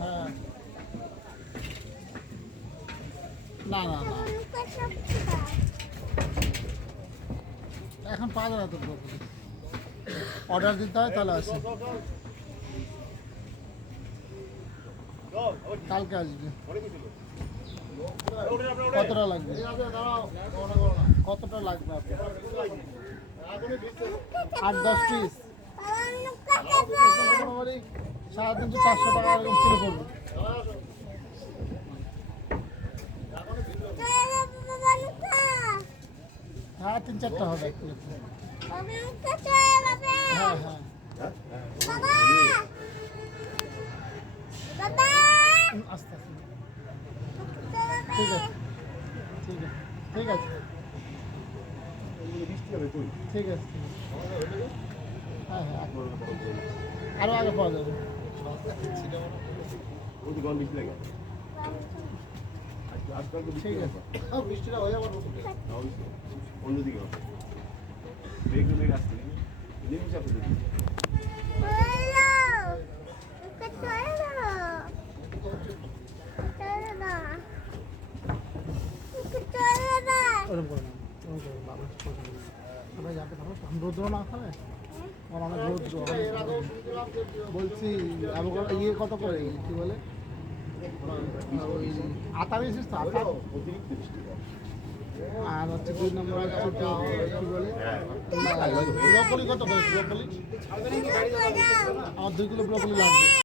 হ্যাঁ না না না এখন পাওয়া যাবে তো অর্ডার দিতে হয় তাহলে আসে কালকে আসবে কতটা লাগবে কতটা লাগবে আপনার 8-10 পিস মোটামুটি 350-400 টাকা এরকম কিলো পড়বে হ্যাঁ 3-4টা হবে হ্যাঁ হ্যাঁ আস্তে আস্তে ঠিক আছে ঠিক আছে ঠিক আছে ঠিক আছে হ্যাঁ হ্যাঁ আরও আগে পাওয়া যাবে ঠিক আছে বৃষ্টিটা হয়ে যাবে অন্যদিকে মেঘ মেঘ আসছে নেমে চাপে রৌদ্র না খাবে অনেক রৌদ্র বলছি ইয়ে কত করে কি বলে ওই আতা বেশিস তো আতা আর হচ্ছে 2 নম্বর হচ্ছে কি বলে ব্রকলি কত করে ব্রকলি আমার 2 কিলো ব্রকলি লাগবে